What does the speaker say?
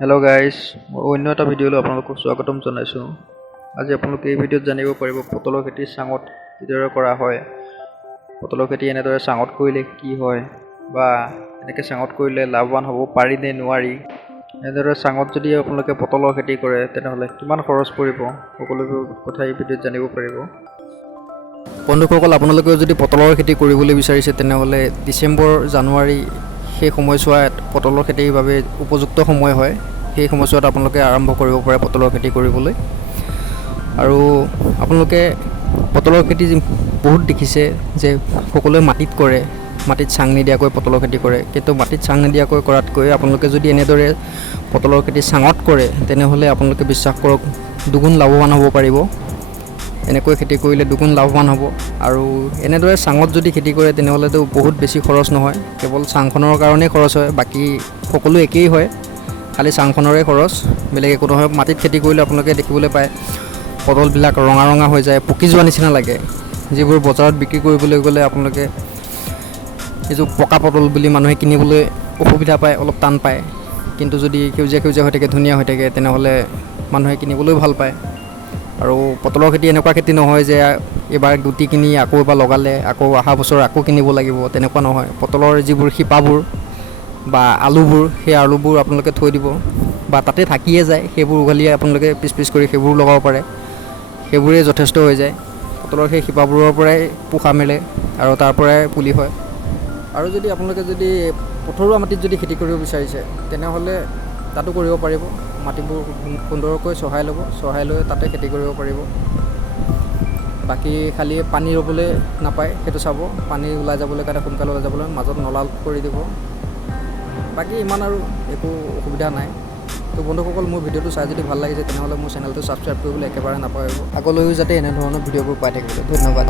Hello' guys, মই অন্য এটা ভিডিঅ'লৈ আপোনালোকক স্বাগতম জনাইছোঁ। আজি আপোনালোকে এই ভিডিঅ'ত জানিব পাৰিব পটলৰ খেতি চাঙত কিদৰে কৰা হয়, পটলৰ খেতি এনেদৰে চাঙত কৰিলে কি হয়, বা এনেকৈ চাঙত কৰিলে লাভৱান হ'ব পাৰি নে নোৱাৰি, এনেদৰে চাঙত যদি আপোনালোকে পটলৰ খেতি কৰে তেনেহ'লে কিমান খৰচ পৰিব, সকলোবোৰ কথা এই ভিডিঅ'ত জানিব পাৰিব। বন্ধুসকল, আপোনালোকেও যদি পটলৰ খেতি কৰিবলৈ বিচাৰিছে তেনেহ'লে ডিচেম্বৰ জানুৱাৰী সেই সময়ছোৱাত পটলৰ খেতিৰ বাবে উপযুক্ত সময় হয়। সেই সময়ছোৱাত আপোনালোকে আৰম্ভ কৰিব পাৰে পটলৰ খেতি কৰিবলৈ। আৰু আপোনালোকে পটলৰ খেতি বহুত দেখিছে যে সকলোৱে মাটিত কৰে, মাটিত চাং নিদিয়াকৈ পটলৰ খেতি কৰে। কিন্তু মাটিত চাং নিদিয়াকৈ কৰাতকৈ আপোনালোকে যদি এনেদৰে পটলৰ খেতি চাঙত কৰে তেনেহ'লে আপোনালোকে বিশ্বাস কৰক দুগুণ লাভৱান হ'ব পাৰিব। এনেকৈ খেতি কৰিলে দুগুণ লাভৱান হ'ব। আৰু এনেদৰে চাঙত যদি খেতি কৰে তেনেহ'লেতো বহুত বেছি খৰচ নহয়, কেৱল চাংখনৰ কাৰণেই খৰচ হয়, বাকী সকলো একেই হয়, খালি চাংখনৰে খৰচ, বেলেগ একো নহয়। মাটিত খেতি কৰিলে আপোনালোকে দেখিবলৈ পায় পটলবিলাক ৰঙা ৰঙা হৈ যায়, পকি যোৱা নিচিনা লাগে, যিবোৰ বজাৰত বিক্ৰী কৰিবলৈ গ'লে আপোনালোকে এইযোৰ পকা পটল বুলি মানুহে কিনিবলৈ অসুবিধা পায়, অলপ টান পায়। কিন্তু যদি সেউজীয়া সেউজীয়া হৈ থাকে, ধুনীয়া হৈ থাকে, তেনেহ'লে মানুহে কিনিবলৈও ভাল পায়। আৰু পটলৰ খেতি এনেকুৱা খেতি নহয় যে এইবাৰ গুটি কিনি আকৌ এবাৰ লগালে আকৌ অহা বছৰ আকৌ কিনিব লাগিব, তেনেকুৱা নহয়। পটলৰ যিবোৰ শিপাবোৰ বা আলুবোৰ, সেই আলুবোৰ আপোনালোকে থৈ দিব বা তাতে থাকিয়ে যায়, সেইবোৰ উঘালি আপোনালোকে পিচ পিচ কৰি সেইবোৰ লগাব পাৰে, সেইবোৰেই যথেষ্ট হৈ যায়। পটলৰ সেই শিপাবোৰৰ পৰাই পোখা মেলে আৰু তাৰ পৰাই পুলি হয়। আৰু যদি আপোনালোকে যদি পথৰুৱা মাটিত যদি খেতি কৰিব বিচাৰিছে তেনেহ'লে তাতো কৰিব পাৰিব। মাটিবোৰ সুন্দৰকৈ চহাই ল'ব, চহাই লৈ তাতে খেতি কৰিব পাৰিব। বাকী খালি পানী ৰ'বলৈ নাপায় সেইটো চাব, পানী ওলাই যাবলৈ কাৰণে, সোনকালে ওলাই যাবলৈ মাজত নলা কৰি দিব। বাকী ইমান আৰু একো অসুবিধা নাই। তো বন্ধুসকল, মোৰ ভিডিঅ'টো চাই যদি ভাল লাগিছে তেনেহ'লে মোৰ চেনেলটো ছাবস্ক্ৰাইব কৰিবলৈ একেবাৰে নাপাহৰিব, আগলৈও যাতে এনেধৰণৰ ভিডিঅ'বোৰ পাই থাকিবলৈ। ধন্যবাদ।